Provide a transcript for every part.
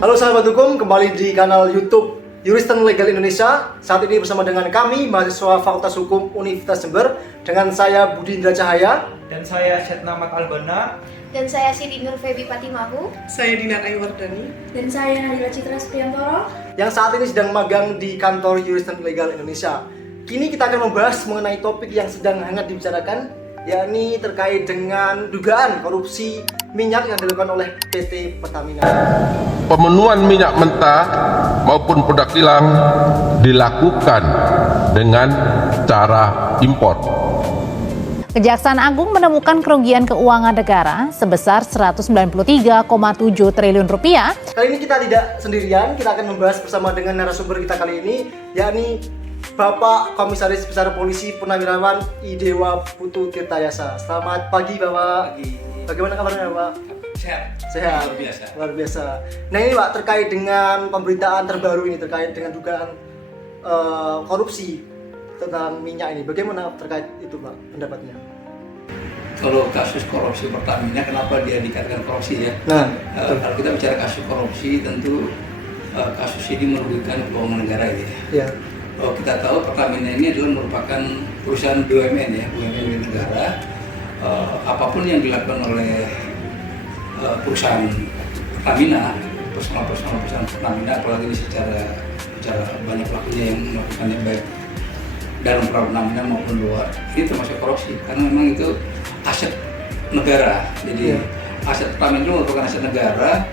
Halo sahabat hukum, kembali di kanal YouTube Juristen Legal Indonesia. Saat ini bersama dengan kami, mahasiswa Fakultas Hukum Universitas Jember, dengan saya Budi Indra Cahaya, dan saya Setna Mat Albana, dan saya Siti Nur Febi Patimahu, saya Dinar Ayu Wardani, dan saya Nadila Citra Supriyantoro, yang saat ini sedang magang di kantor Juristen Legal Indonesia. Kini kita akan membahas mengenai topik yang sedang hangat dibicarakan, yakni terkait dengan dugaan korupsi minyak yang dilakukan oleh PT Pertamina. Pemenuhan minyak mentah maupun produk kilang dilakukan dengan cara impor. Kejaksaan Agung menemukan kerugian keuangan negara sebesar 193,7 triliun rupiah. Kali ini kita tidak sendirian, kita akan membahas bersama dengan narasumber kita kali ini, yakni Bapak Komisaris Besar Polisi Purnawirawan Idewa Putu Tirtayasa. Selamat pagi Bapak. Pagi. Bagaimana kabarnya Pak? Sehat. Luar biasa. Luar biasa. Nah ini Pak, terkait dengan pemberitaan terbaru ini terkait dengan dugaan korupsi tentang minyak ini, bagaimana terkait itu Pak pendapatnya? Kalau kasus korupsi Pertamina, kenapa dia dikatakan korupsi ya? Nah, kalau kita bicara kasus korupsi, tentu kasus ini merugikan keuangan negara ya. Kalau kita tahu Pertamina ini adalah merupakan perusahaan BUMN ya, BUMN milik negara. Apapun yang dilakukan oleh perusahaan Pertamina, personal perusahaan Pertamina, apalagi ini secara banyak pelakunya yang melakukannya baik dalam Pertamina maupun luar, ini termasuk korupsi karena memang itu aset negara. Jadi aset Pertamina itu merupakan aset negara.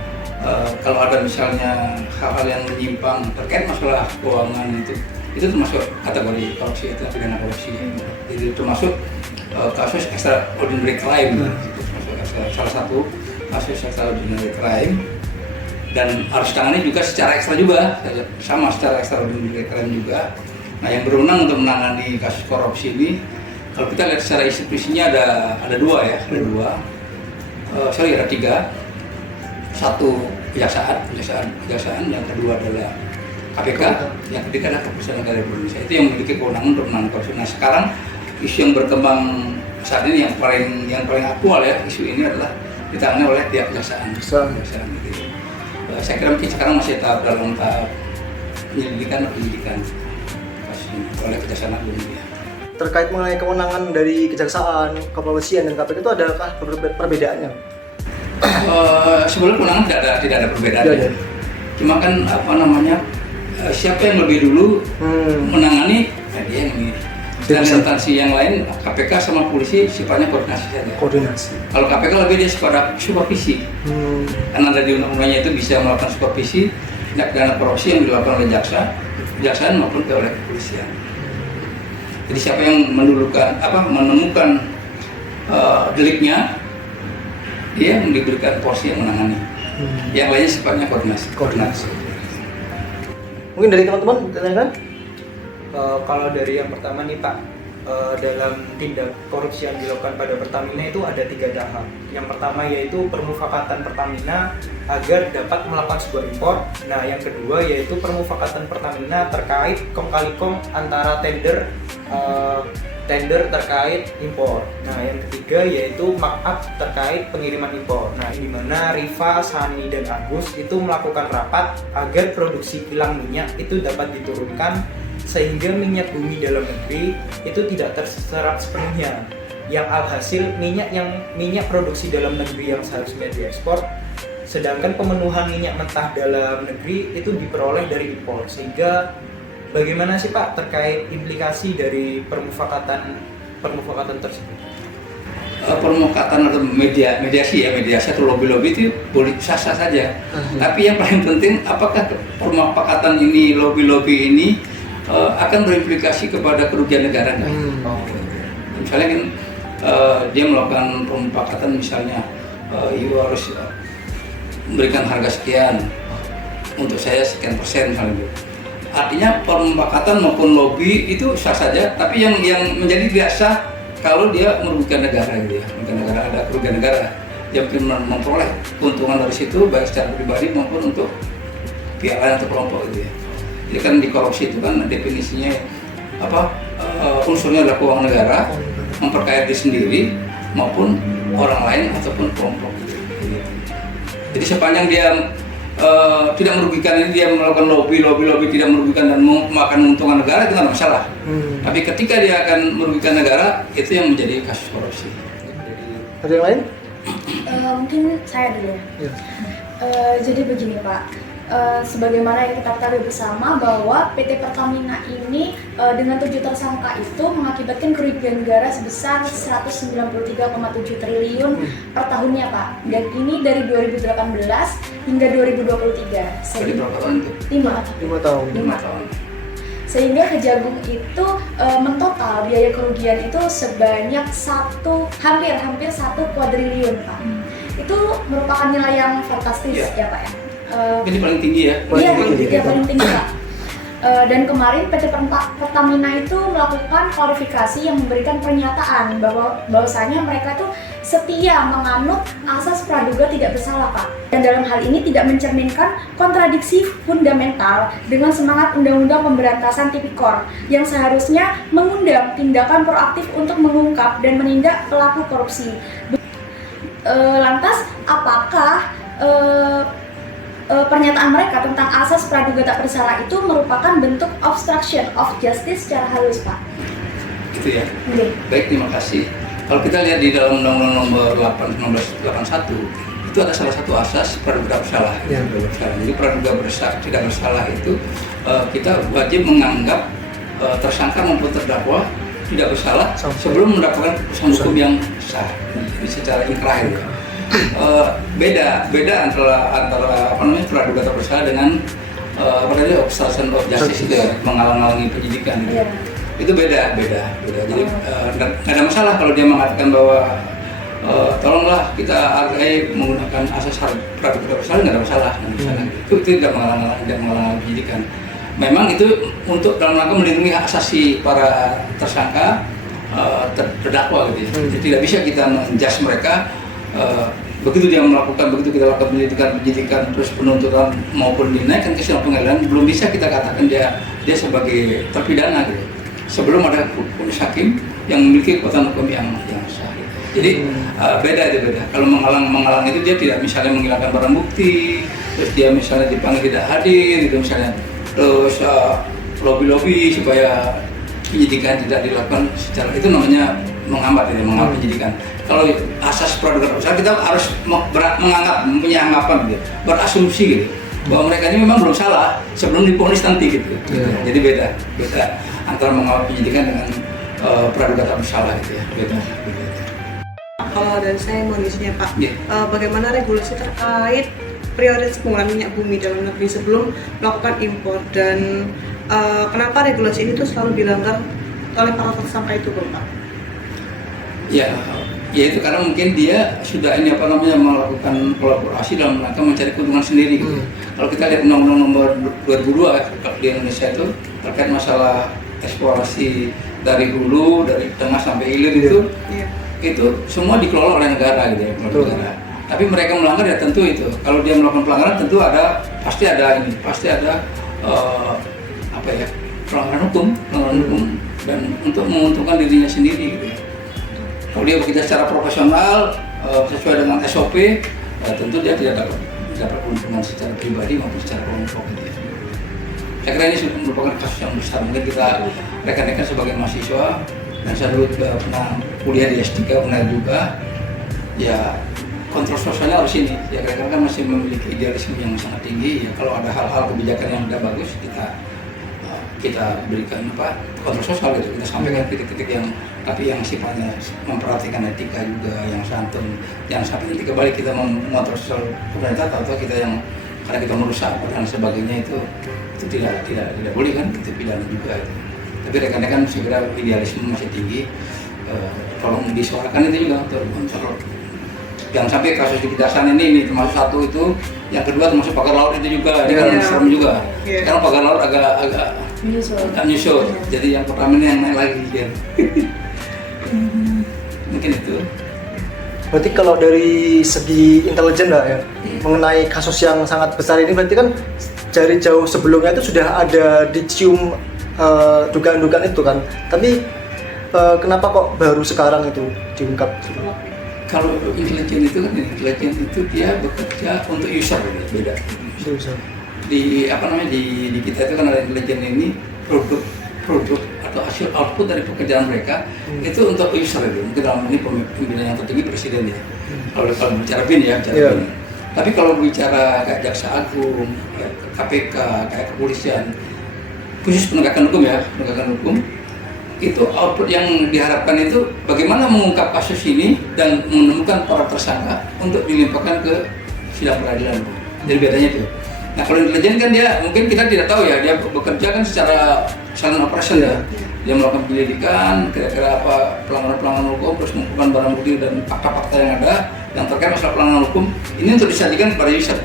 Kalau ada misalnya hal-hal yang menyimpang terkait masalah keuangan itu termasuk kategori korupsi, itu pidana korupsi. Jadi termasuk kasus extraordinary crime, itu termasuk salah satu kasus extraordinary crime, dan harus ditangani juga secara ekstra juga, sama secara extraordinary crime juga. Nah, yang berwenang untuk menangani kasus korupsi ini, kalau kita lihat secara institusinya ada dua ya, ada tiga. Satu kejaksaan, yang kedua adalah KPK, yang ketiga adalah Kepolisian Negara Indonesia. Itu yang memiliki kewenangan untuk menangani korupsi. Nah, sekarang isu yang berkembang saat ini yang paling aktual ya, isu ini adalah ditangani oleh pihak kejaksaan. Gitu. Saya kira mungkin sekarang masih dalam tahap penyelidikan kasus ini oleh Kejaksaan Agung. terkait mengenai kewenangan dari kejaksaan, kepolisian dan KPK itu adakah perbedaannya? Sebelum kewenangan tidak ada perbedaan. Ya. Cuma kan siapa yang lebih dulu menangani, dia yang ini. Dan instansi yang lain, KPK sama polisi sifatnya koordinasi saja. Kalau KPK lebih dia kepada supervisi. Karena ada di undang-undangnya itu bisa melakukan supervisi tindak pidana korupsi yang dilakukan oleh kejaksaan maupun oleh kepolisian. Jadi siapa yang menemukan deliknya, dia diberikan porsi yang menangani. Yang lainnya sifatnya koordinasi. Mungkin dari teman-teman ditanyakan? kalau dari yang pertama nih Pak, dalam tindak korupsi yang dilakukan pada Pertamina itu ada 3 tahap. Yang pertama yaitu permufakatan Pertamina agar dapat melakukan sebuah impor. Nah, yang kedua yaitu permufakatan Pertamina terkait kong kali kong antara tender terkait impor. Nah, yang ketiga yaitu markup terkait pengiriman impor. Nah, di mana Riva, Sani, dan Agus itu melakukan rapat agar produksi kilang minyak itu dapat diturunkan sehingga minyak bumi dalam negeri itu tidak terserap sepenuhnya. Yang alhasil minyak produksi dalam negeri yang seharusnya diekspor, sedangkan pemenuhan minyak mentah dalam negeri itu diperoleh dari impor. Sehingga bagaimana sih Pak terkait implikasi dari permufakatan tersebut? Permufakatan atau mediasi atau lobby itu boleh sah-sah saja. Tapi yang paling penting, apakah permufakatan ini, lobby ini akan berimplikasi kepada kerugian negara nggak? Misalnya kan dia melakukan permufakatan, misalnya you harus memberikan harga sekian, untuk saya sekian persen misalnya. Artinya permufakatan maupun lobby itu sah saja, tapi yang menjadi tidak sah kalau dia merugikan negara gitu ya. Ada kerugian negara, dia mungkin memperoleh keuntungan dari situ baik secara pribadi maupun untuk pihak lain atau kelompok gitu ya. Jadi kan di korupsi itu kan definisinya unsurnya adalah keuangan negara, memperkaya diri sendiri maupun orang lain ataupun kelompok. Jadi sepanjang dia tidak merugikan, ini dia melakukan lobby tidak merugikan dan akan menguntungkan negara, itu nggak ada masalah. Tapi ketika dia akan merugikan negara, itu yang menjadi kasus korupsi. Ada yang lain? Mungkin saya dulu ya. Ya. Jadi begini Pak, sebagaimana yang kita ketahui bersama bahwa PT Pertamina ini dengan 7 tersangka itu mengakibatkan kerugian negara sebesar 193,7 triliun per tahunnya Pak. Dan ini dari 2018 hingga 2023. Jadi berapa tahun itu? 5 tahun. 5 tahun. Sehingga Kejagung itu mentotal biaya kerugian itu sebanyak hampir 1 kuadriliun Pak. Itu merupakan nilai yang fantastis ya Pak ya. Ini paling tinggi ya? Iya, paling tinggi Pak. Dan kemarin PT Pertamina itu melakukan klarifikasi yang memberikan pernyataan bahwasanya mereka tuh setia menganut asas praduga tidak bersalah Pak. Dan dalam hal ini tidak mencerminkan kontradiksi fundamental dengan semangat Undang-Undang Pemberantasan Tipikor yang seharusnya mengundang tindakan proaktif untuk mengungkap dan menindak pelaku korupsi. Lantas apakah pernyataan mereka tentang asas praduga tak bersalah itu merupakan bentuk obstruction of justice secara halus Pak? Gitu ya? Oke. Baik, terima kasih. Kalau kita lihat di dalam Undang-Undang Nomor 1981 itu ada salah satu asas praduga tak bersalah. Ya. Jadi praduga tidak bersalah itu kita wajib menganggap tersangka maupun terdakwa tidak bersalah sebelum mendapatkan putusan hukum yang sah. Jadi secara inkrah itu. Beda antara praduga tak bersalah dengan obstruction of justice itu ya, menghalang-halangi penyidikan gitu. Yeah. Itu beda. Jadi nggak ada masalah kalau dia mengatakan bahwa tolonglah kita hargai menggunakan asas praduga tak bersalah, nggak ada masalah. Itu tidak menghalang-halangi penyidikan. Memang itu untuk dalam rangka melindungi hak asasi para tersangka terdakwa gitu ya. Jadi tidak bisa kita menjudge mereka begitu dia melakukan, begitu kita lakukan penyidikan terus penuntutan maupun dinaikkan ke sidang pengadilan, belum bisa kita katakan dia sebagai terpidana gitu. Sebelum ada vonis hakim yang memiliki kekuatan hukum yang sah. Jadi beda. Kalau menghalang itu dia tidak misalnya menghilangkan barang bukti, terus dia misalnya dipanggil tidak hadir gitu misalnya. Terus lobby supaya penyidikan tidak dilakukan secara itu namanya menghambat penyidikan. Kalau asas praduga tak bersalah kita harus mempunyai anggapan gitu, berasumsi gitu bahwa mereka ini memang belum salah sebelum divonis nanti gitu. Jadi beda antara mengawal penyidikan dengan praduga tak bersalah gitu ya. Beda. Kalau dari saya mau isinya Pak, bagaimana regulasi terkait prioritas penggunaan minyak bumi dalam negeri sebelum melakukan impor dan kenapa regulasi ini tuh selalu dilanggar oleh para tersangka itu Pak? Ya itu karena mungkin dia sudah melakukan kolaborasi dalam rangka mencari keuntungan sendiri gitu. Kalau kita lihat Undang-Undang Nomor 2002 di Indonesia itu terkait masalah eksplorasi dari hulu, dari tengah sampai hilir itu semua dikelola oleh negara gitu ya, negara. Tapi mereka melanggar ya tentu itu. Kalau dia melakukan pelanggaran tentu pasti ada pelanggaran hukum dan untuk menguntungkan dirinya sendiri gitu ya. Kalau dia bekerja secara profesional sesuai dengan SOP, tentu dia tidak dapat keuntungan secara pribadi maupun secara kelompok gitu ya. Saya kira ini merupakan kasus yang besar. Mungkin kita rekan-rekan sebagai mahasiswa dan saya dulu pernah kuliah di S3 pernah juga ya kontrol sosialnya harus ini ya, rekan-rekan kan masih memiliki idealisme yang sangat tinggi ya. Kalau ada hal-hal kebijakan yang tidak bagus kita berikan kontrol sosial gitu, kita sampaikan kritik-kritik yang sifatnya memperhatikan etika juga, yang santun, jangan sampai nanti kembali kita mengontrol sosial pemerintah atau kita yang karena kita merusak dan sebagainya itu tidak boleh kan, itu pidana juga itu. Tapi rekan-rekan segera idealisme masih tinggi, tolong disuarakan itu juga untuk kontrol. Jangan sampai kasus di Kejaksaan ini termasuk satu itu, yang kedua termasuk pagar laut itu juga, ini kan serem juga. Sekarang pagar laut agak nyusul. Jadi yang pertama ini yang naik lagi ya. Mungkin itu. Berarti kalau dari segi intelijen ya, mengenai kasus yang sangat besar ini berarti kan dari jauh sebelumnya itu sudah ada dicium dugaan-dugaan itu kan. Tapi kenapa kok baru sekarang itu diungkap? Kalau intelijen itu kan, intelijen itu dia bekerja untuk user, beda. Di apa namanya di kita itu kan ada intelijen ini produk atau hasil output dari pekerjaan mereka itu untuk user itu. Mungkin dalam ini pimpinan yang tertinggi presiden ya. Kalau bicara BIN ya, BIN. Tapi kalau bicara kayak Jaksa Agung, kayak KPK, kayak kepolisian, khusus penegakan hukum itu output yang diharapkan itu bagaimana mengungkap kasus ini dan menemukan para tersangka untuk dilimpahkan ke sidang peradilan. Jadi bedanya itu. Nah kalau intelijen kan dia mungkin kita tidak tahu ya, dia bekerja kan secara silent operation ya. Dia melakukan penyelidikan, kira-kira apa pelanggaran hukum, terus mengumpulkan barang bukti dan fakta-fakta yang ada yang terkait masalah pelanggaran hukum ini untuk disajikan kepada user.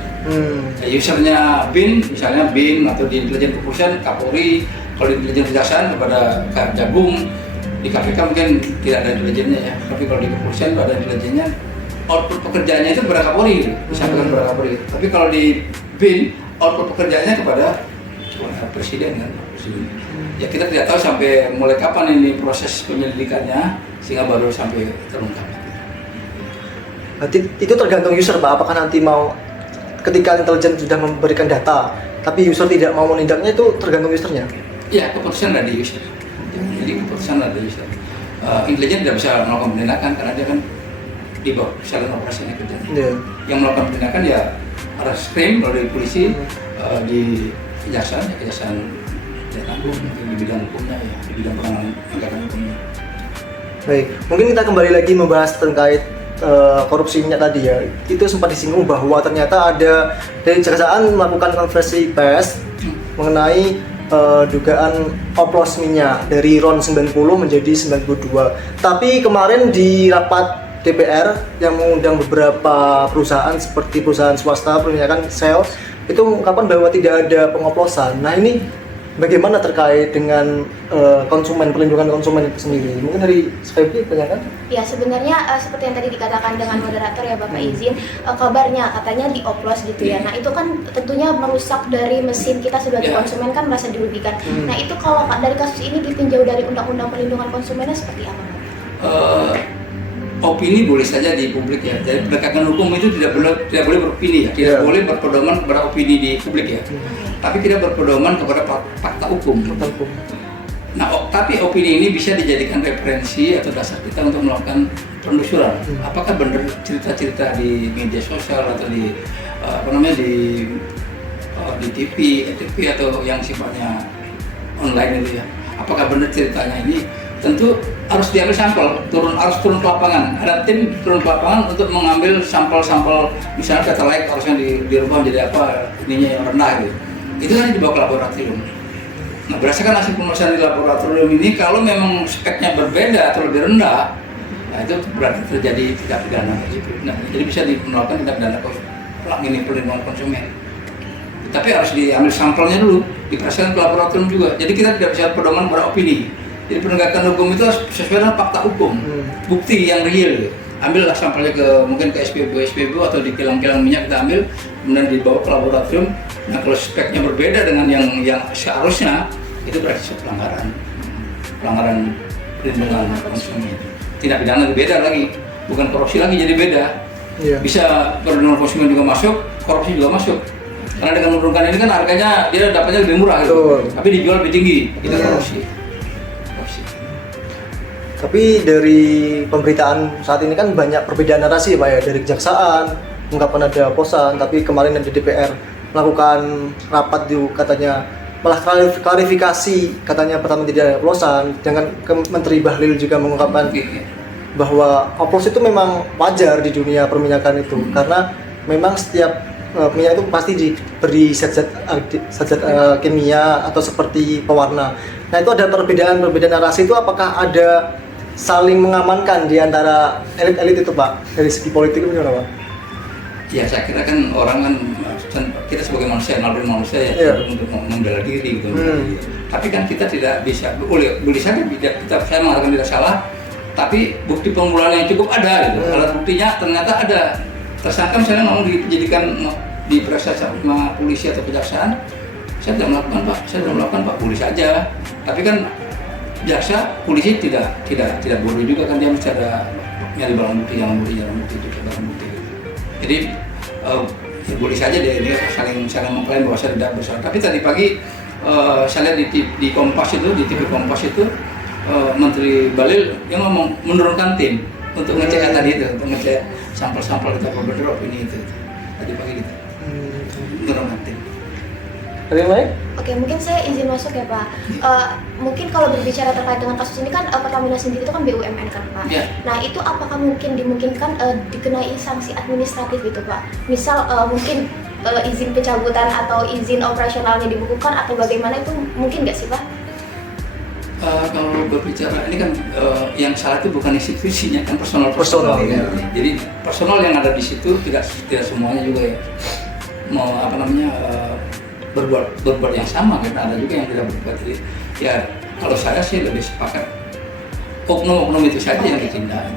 Usernya BIN, misalnya BIN atau di intelijen kepolisian, Kapolri, kalau di intelijen kejaksaan kepada Jagung, di KPK mungkin tidak ada intelijennya ya, tapi kalau di kepolisian ada intelijennya. Output pekerjaannya itu kepada Kapolri, disampaikan kepada Kapolri. Tapi kalau di BIN, output pekerjaannya kepada presiden kan. Ya kita tidak tahu sampai mulai kapan ini proses penyelidikannya sehingga baru sampai terungkap. Berarti itu tergantung user Pak, apakah nanti mau ketika intelijen sudah memberikan data tapi user tidak mau menindaknya itu tergantung usernya? Ya keputusan dari user. Jadi keputusan dari user. Intelijen tidak bisa melakukan penindakan karena dia kan di bawah silent operation kerjanya. Yang melakukan penindakan ya ada screen kalau dari polisi, di kejaksaan di bidang hukumnya ya, di bidang penanganan hukumnya. Baik, mungkin kita kembali lagi membahas terkait korupsi minyak tadi ya. Itu sempat disinggung bahwa ternyata ada dari kejaksaan melakukan konferensi pers mengenai dugaan oplos minyak dari RON 90 menjadi 92. Tapi kemarin di rapat DPR yang mengundang beberapa perusahaan seperti perusahaan swasta perminyakan Shell itu mengungkapkan bahwa tidak ada pengoplosan. Nah ini bagaimana terkait dengan konsumen, perlindungan konsumen itu sendiri? Mungkin dari Skype tanyakan? Ya sebenarnya seperti yang tadi dikatakan dengan moderator ya Bapak izin, kabarnya katanya dioplos gitu ya. Nah itu kan tentunya merusak dari mesin kita sebagai konsumen kan merasa dirugikan. Nah itu kalau dari kasus ini ditinjau dari Undang-Undang Perlindungan Konsumennya seperti apa? Opini boleh saja di publik ya. Jadi penegakan hukum itu tidak boleh beropini ya, tidak boleh berpedoman kepada opini di publik ya. Tapi tidak berpedoman kepada fakta hukum. Nah, tapi opini ini bisa dijadikan referensi atau dasar kita untuk melakukan penelusuran. Apakah benar cerita-cerita di media sosial atau di di TV atau yang sifatnya online itu ya? Apakah benar ceritanya ini? Tentu harus diambil sampel, harus turun ke lapangan. Ada tim turun ke lapangan untuk mengambil sampel-sampel, misalnya data layak harusnya dirubah menjadi apa ininya yang rendah gitu. Itu kan dibawa ke laboratorium. Nah berdasarkan hasil pemeriksaan di laboratorium ini, kalau memang speknya berbeda atau lebih rendah, nah itu berarti terjadi tindak pidana tersebut. Nah jadi bisa melakukan tindak pidana perlindungan konsumen. Tapi harus diambil sampelnya dulu, diperiksakan ke laboratorium juga. Jadi kita tidak bisa pedoman pada opini. Jadi penegakan hukum itu sesuai dengan fakta hukum, bukti yang real. Ambillah sampelnya mungkin ke SPBU atau di kilang-kilang minyak kita ambil, kemudian dibawa ke laboratorium. Nah kalau speknya berbeda dengan yang seharusnya, itu berarti pelanggaran perlindungan konsumen. Tindak pidana beda lagi, bukan korupsi lagi jadi beda. Bisa perlindungan konsumen juga masuk, korupsi juga masuk. Karena dengan menurunkan ini kan harganya dia dapatnya lebih murah gitu, tapi dijual lebih tinggi, itu korupsi. Tapi dari pemberitaan saat ini kan banyak perbedaan narasi Pak ya, dari kejaksaan mengungkapkan ada oplosan, tapi kemarin di DPR melakukan rapat di katanya malah klarifikasi katanya pertama tidak ada oplosan, dengan Menteri Bahlil juga mengungkapkan bahwa oplos itu memang wajar di dunia perminyakan itu karena memang setiap minyak itu pasti diberi zat kimia atau seperti pewarna. Nah itu ada perbedaan narasi itu, apakah ada saling mengamankan di antara elit-elit itu Pak, dari segi politik itu gimana Pak? Ya saya kira kan orang kan kita sebagai manusia, naluri manusia ya untuk membela diri gitu. Tapi kan kita tidak bisa, boleh saja saya mengatakan tidak salah, tapi bukti pembunuhan yang cukup ada gitu. Alat buktinya ternyata ada. Tersangka misalnya ngomong diperiksa sama polisi atau kejaksaan, saya tidak melakukan Pak, polisi aja. Tapi kan jaksa, polisi tidak boleh juga kan, dia mesti ada nyari barang bukti, barang bukti. Jadi ya boleh saja dia saling mengklaim bahwa saya tidak bersalah. Tapi tadi pagi saya lihat di Kompas itu, di TV Kompas itu, Menteri Bahlil yang ngomong menurunkan tim untuk ngecek tadi itu, untuk ngecek sampel-sampel itu apa benar opini itu. Tadi pagi gitu. Menurunkan tim. Ada yang lain? Oke, mungkin saya izin masuk ya Pak. Mungkin kalau berbicara terkait dengan kasus ini kan Pertamina sendiri itu kan BUMN kan Pak. Ya. Nah itu apakah mungkin dimungkinkan dikenai sanksi administratif gitu Pak? Misal mungkin izin pencabutan atau izin operasionalnya dibukukan atau bagaimana, itu mungkin nggak sih Pak? Kalau berbicara ini kan yang salah itu bukan institusinya, kan personal. Ya. Jadi personal yang ada di situ tidak semuanya juga ya mau berbuat yang sama, karena ada juga yang tidak berbuat. Jadi ya kalau saya sih lebih sepakat oknum-oknum itu saja yang ditindak.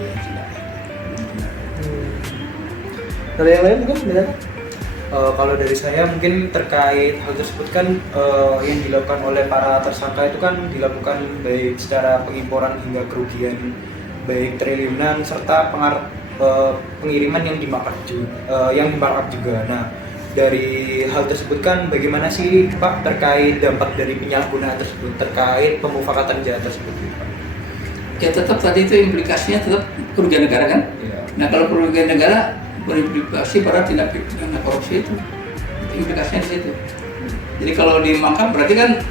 Ada yang lain mungkin? Benar? Kalau dari saya mungkin terkait hal tersebut kan yang dilakukan oleh para tersangka itu kan dilakukan baik secara pengimporan hingga kerugian baik triliunan serta pengiriman yang dimarkup juga. Nah, dari hal tersebut kan bagaimana sih Pak terkait dampak dari penyalahgunaan tersebut terkait pemufakatan jahat tersebut Pak? Ya tetap tadi itu implikasinya tetap kerugian negara kan. Ya. Nah kalau kerugian negara berimplikasi pada tindak pidana korupsi itu implikasinya di situ. Jadi kalau dimangkap berarti kan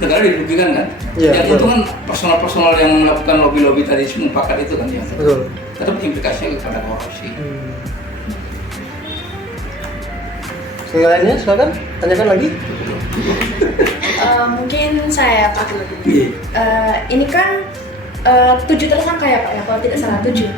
negara dirugikan kan. Ya, yang itu kan personal yang melakukan lobby tadi mufakat itu kan yang Betul. tetap implikasinya kepada korupsi. Yang lainnya silakan tanyakan lagi. Mungkin saya Pak. Ini kan 7 tersangka ya Pak ya, kalau tidak salah 7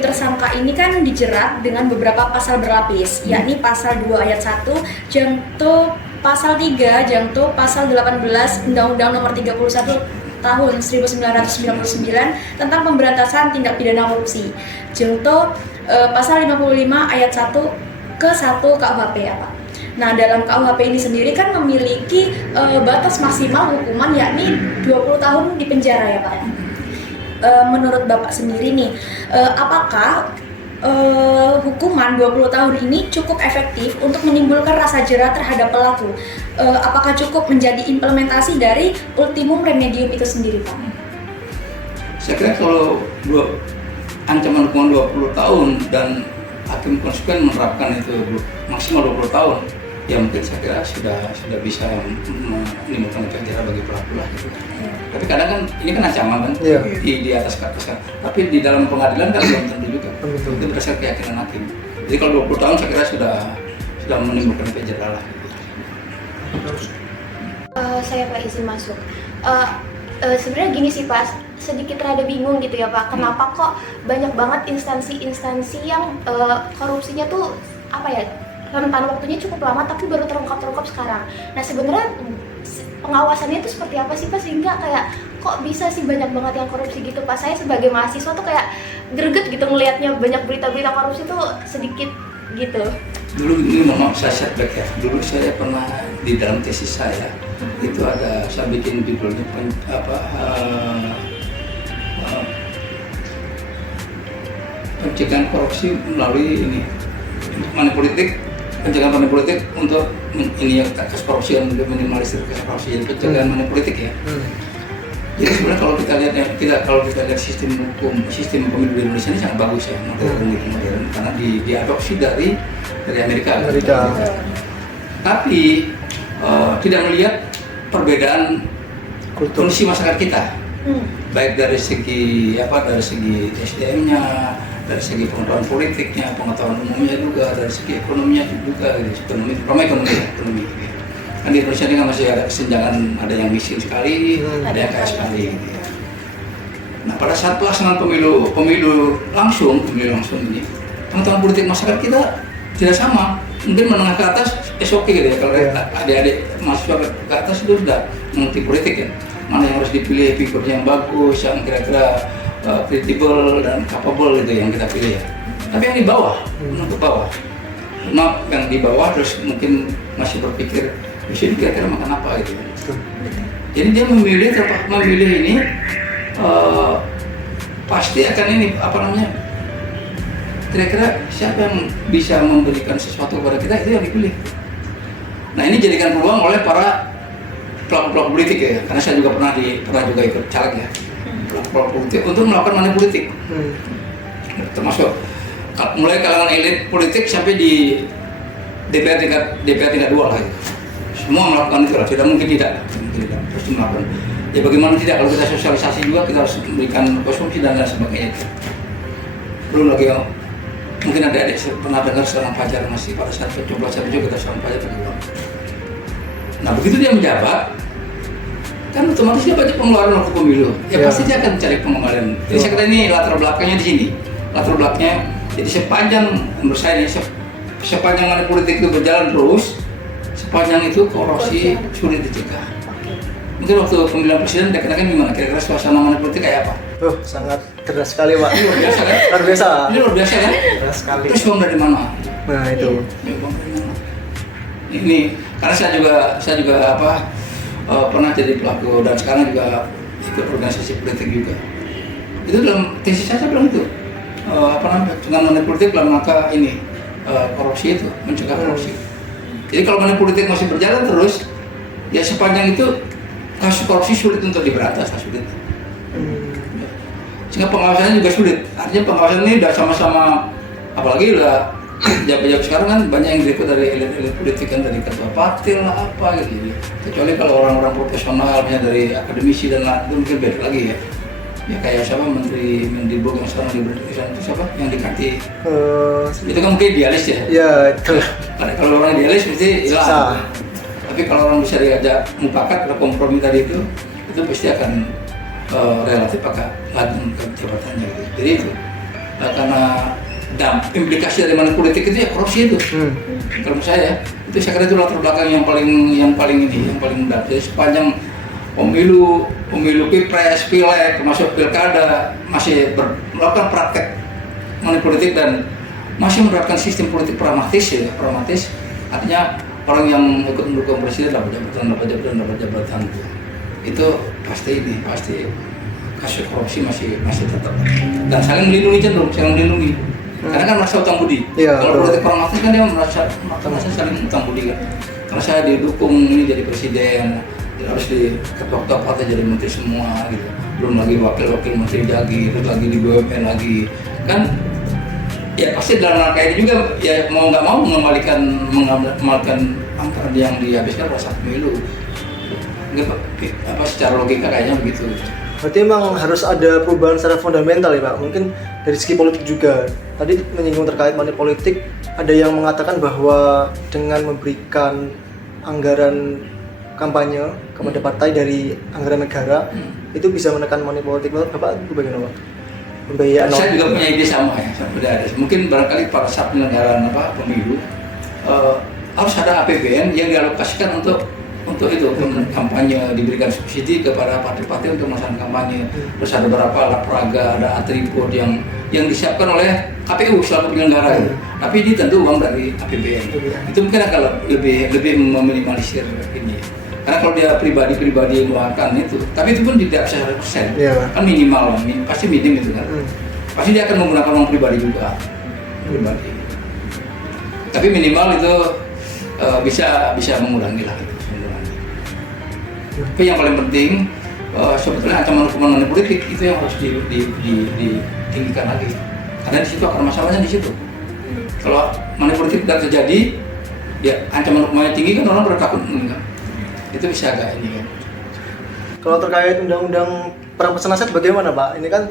tersangka ini kan dijerat dengan beberapa pasal berlapis, yakni pasal 2 ayat 1 Jangto, pasal 3 Jangto, pasal 18 Undang-Undang Nomor 31 Tahun 1999 tentang pemberantasan tindak pidana korupsi, Jangto pasal 55 ayat 1 ke 1 KUHP ya Pak. Nah, dalam KUHP ini sendiri kan memiliki batas maksimal hukuman yakni 20 tahun di penjara ya Pak. Menurut Bapak sendiri nih, apakah hukuman 20 tahun ini cukup efektif untuk menimbulkan rasa jera terhadap pelaku? Apakah cukup menjadi implementasi dari ultimum remedium itu sendiri Pak? Saya kira kalau ancaman hukuman 20 tahun dan hakim konsekuen menerapkan itu maksimal 20 tahun, ya mungkin saya kira sudah bisa menimbulkan efek jera bagi pelaku lah gitu. Tapi kadang kan ini kan ancaman kan di atas kertas kan. Tapi di dalam pengadilan kan belum tentu juga. Itu berdasarkan keyakinan hakim. Jadi kalau 20 tahun saya kira sudah menimbulkan efek jera lah. Saya Pak izin masuk. Sebenarnya gini sih Pak, sedikit rada bingung gitu ya Pak. Kenapa kok banyak banget instansi-instansi yang korupsinya tuh apa ya, rentan waktunya cukup lama tapi baru terungkap sekarang. Nah sebenarnya pengawasannya itu seperti apa sih Pak, sehingga kayak kok bisa sih banyak banget yang korupsi gitu Pak? Saya sebagai mahasiswa tuh kayak greget gitu ngelihatnya banyak berita-berita korupsi tuh sedikit gitu. Dulu ini mohon saya setback ya. Dulu saya pernah di dalam tesis saya itu ada, saya bikin judulnya pencegahan korupsi melalui ini money politik, pencegahan money politik untuk ini ya kasus korupsi yang minimalisir kasus korupsi, jadi pencegahan money politik ya. Jadi sebenarnya kalau kita lihat sistem pemilu di Indonesia ini sangat bagus ya, modern karena diadopsi dari Amerika. Tapi tidak melihat perbedaan kondisi masyarakat kita, baik dari segi SDM-nya, dari segi pengetahuan politiknya, pengetahuan umumnya juga, dari segi ekonominya juga, ekonomi. Kan di Indonesia ini kan masih ada kesenjangan, ada yang miskin sekali, ada yang kaya sekali. Gitu ya. Nah pada saat pelaksanaan pemilu langsung ini, pengetahuan politik masyarakat kita tidak sama. Mungkin menengah ke atas SOK gitu ya, kalau adik-adik mahasiswa ke atas itu sudah mengerti politik ya. Mana yang harus dipilih, figurnya yang bagus, yang kira-kira kredibel dan capable gitu yang kita pilih ya. Tapi yang di bawah, ke bawah. Yang di bawah terus mungkin masih berpikir di sini kira-kira makan apa gitu ya. Jadi dia memilih ini pasti akan ini kira-kira siapa yang bisa memberikan sesuatu kepada kita, itu yang dipilih. Nah ini jadikan peluang oleh para pelaku-pelaku politik ya, karena saya juga pernah juga ikut caleg ya, pelaku politik untuk melakukan money politik, termasuk mulai kalangan elit politik sampai di DPR tingkat 2 lah, semua melakukan itu lah, tidak mungkin tidak terus melakukan. Ya bagaimana tidak, kalau kita sosialisasi juga kita harus memberikan konsumsi dan lain sebagainya. Belum lagi mungkin ada adik pernah dengar seorang pajar masih pada saat pencoblosan juga kita seorang pajar beruang. Nah begitu dia menjabat, kan otomatis dia banyak pengeluaran waktu pemilu. Ya pasti dia akan cari pengembalian. Jadi saya kira ini latar belakangnya di sini. Latar belakangnya, jadi sepanjang menurut saya ini sepanjang money politik itu berjalan terus, sepanjang itu korupsi sulit dicegah. Mungkin waktu pemilihan presiden dikatakan gimana? Kira-kira suasana money politik kayak apa? Sangat keras sekali Pak. Luar biasa kan? Luar biasa. Ini luar biasa kan? Keras sekali. Terus uang dari mana? Nah itu. Ya, uang dari mana? Ini karena saya juga pernah jadi pelaku dan sekarang juga ikut organisasi politik juga. Itu dalam tesis saya bilang itu dengan money politik dalam rangka ini korupsi itu, mencegah korupsi. Jadi kalau money politik masih berjalan terus, ya sepanjang itu kasus korupsi sulit untuk diberantas, sulit. Sehingga pengawasannya juga sulit. Artinya pengawasan ini udah sama-sama, apalagi udah pejabat-pejabat sekarang kan banyak yang direkrut dari elit politik kan, dari ketua partai lah apa gitu. Kecuali kalau orang-orang profesional, misalnya dari akademisi dan lain, itu mungkin beda lagi ya. Ya kayak siapa Menteri Mendikbud yang sekarang diberikan itu siapa yang diganti? Itu kan mungkin idealis ya. Iya itu. Kalau orang idealis mesti hilang. Tapi kalau orang bisa diajak mufakat atau kompromi tadi itu pasti akan relatif agak langgeng ke jabatannya gitu. Jadi itu karena implikasi dari money politik itu ya korupsi itu. Kalau menurut saya itu saya kira itu latar belakang yang paling mendalam. Jadi sepanjang pemilu pilpres, pileg, termasuk pilkada masih melakukan praktek money politik dan masih menerapkan sistem politik pragmatis ya, pragmatis artinya orang yang ikut mendukung presiden dapat jabatan itu pasti kasus korupsi masih tetap dan saling melindungi karena kan merasa utang budi. Kalau politik pragmatis kan dia merasa saling utang budi kan, karena saya didukung ini jadi presiden, harus di ketua partai jadi menteri semua gitu, belum lagi wakil menteri lagi, terus lagi di BUMN lagi kan. Ya pasti dalam rangka ini juga ya mau nggak mau mengembalikan anggaran yang dihabiskan pada saat pemilu. Secara logika kayaknya begitu. Berarti memang harus ada perubahan secara fundamental ya Pak. Mungkin dari segi politik juga. Tadi menyinggung terkait money politik, ada yang mengatakan bahwa dengan memberikan anggaran kampanye kepada partai dari anggaran negara itu bisa menekan money politik. Bapak itu bagaimana Pak? Saya juga punya ide sama ya, mungkin barangkali pada saat penyelenggaraan pemilu harus ada APBN yang dialokasikan untuk itu kampanye, diberikan subsidi kepada partai-partai untuk melaksanakan kampanye. Terus ada beberapa alat peraga, ada atribut yang disiapkan oleh KPU selaku penyelenggara. Tapi ini tentu uang dari APBN. Itu mungkin akan lebih meminimalisir ini. Karena kalau dia pribadi mengeluarkan itu, tapi itu pun tidak 100%, kan minimal, pasti minim itu kan. Pasti dia akan menggunakan uang pribadi juga, tapi minimal itu bisa mengurangi lah. Tapi yang paling penting sebetulnya ancaman hukuman money politik itu yang harus ditinggikan lagi, karena di situ akar masalahnya di situ. Kalau money politik tidak terjadi, ya ancaman hukumannya tinggi kan orang bertakut meninggal. Itu bisa agak ini kan. Kalau terkait undang-undang perampasan aset bagaimana Pak? Ini kan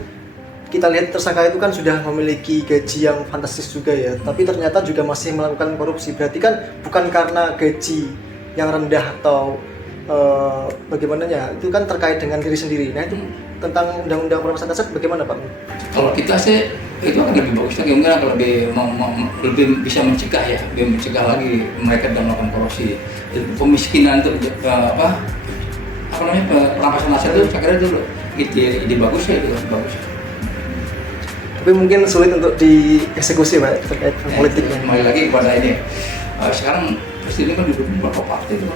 kita lihat tersangka itu kan sudah memiliki gaji yang fantastis juga ya, tapi ternyata juga masih melakukan korupsi. Berarti kan bukan karena gaji yang rendah atau bagaimana ya, itu kan terkait dengan diri sendiri. Nah itu tentang undang-undang perampasan aset bagaimana Pak? Kalau kita sih itu akan lebih bagus lagi, mungkin akan lebih bisa mencegah ya, lebih mencegah lagi mereka dalam melakukan korupsi. Pemiskinan itu perampasan aset itu saya kira itu ide bagus ya, itu bagus. Tapi mungkin sulit untuk dieksekusi Pak terkait politik. Kembali lagi kepada ini, sekarang presiden kan didukung beberapa partai itu,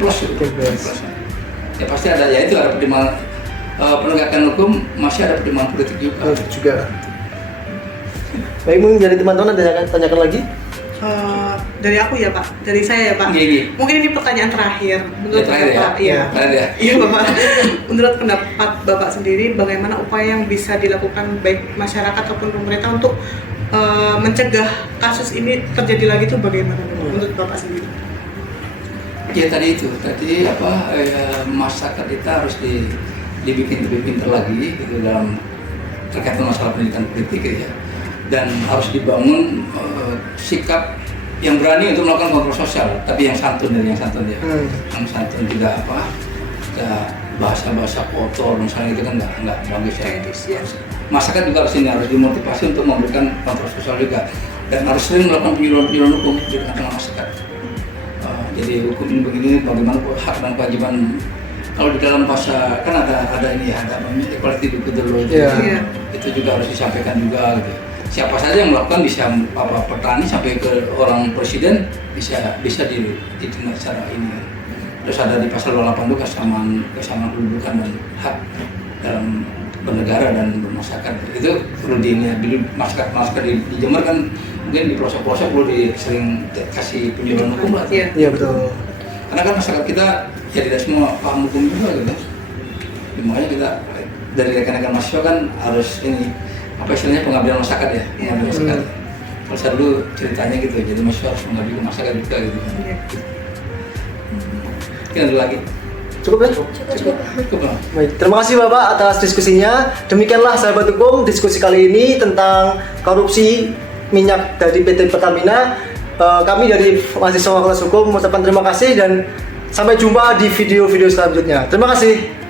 plus. Ya pasti ada, ya itu ada pertimbangan penegakan hukum, masih ada pertimbangan politik juga. Baik, mungkin dari teman-teman ada tanyakan lagi. Dari aku ya Pak, dari saya ya Pak. Iya. Mungkin ini pertanyaan terakhir. Menurut Terakhir ya? Bapak, iya. Terakhir ya? Iya Bapak. Menurut pendapat Bapak sendiri, bagaimana upaya yang bisa dilakukan baik masyarakat ataupun pemerintah untuk mencegah kasus ini terjadi lagi itu bagaimana menurut Bapak sendiri? Ya tadi masyarakat kita harus dibikin lebih pintar lagi gitu dalam terkait dengan masalah pendidikan politik gitu ya, dan harus dibangun sikap yang berani untuk melakukan kontrol sosial, tapi yang santun ya, yang santun tidak bahasa-bahasa kotor misalnya, itu kan nggak bagus ya. Masyarakat juga harus dimotivasi untuk memberikan kontrol sosial juga, dan harus sering melakukan penyuluhan hukum di tengah masyarakat. Jadi hukum ini begini, bagaimana hak dan kewajiban. Kalau di dalam bahasa kan ada equality dulu itu, itu juga harus disampaikan juga gitu. Siapa saja yang melakukan, bisa petani sampai ke orang presiden bisa ditindak secara ini. Terus ada di pasal 28 itu kesamaan kedudukan dan hak dalam bernegara dan bermasyarakat. Itu perlu dilihat dulu. Masyarakat di Jember kan mungkin di pelosok-pelosok perlu sering kasih penyuluhan hukum lah. Iya betul. Karena kan masyarakat kita ya tidak semua paham hukum juga gitu. Makanya kita dari rekan-rekan mahasiswa kan harus istilahnya pengabdian masyarakat ya, pengabdian masyarakat. Kalau saya dulu ceritanya gitu, jadi mahasiswa harus mengabdi masyarakat juga gitu. Mungkin ada lagi. Cukup ya? Cukup. Baik, terima kasih Bapak atas diskusinya. Demikianlah sahabat hukum diskusi kali ini tentang korupsi minyak dari PT Pertamina. Kami dari mahasiswa Fakultas Hukum mengucapkan terima kasih dan sampai jumpa di video-video selanjutnya. Terima kasih.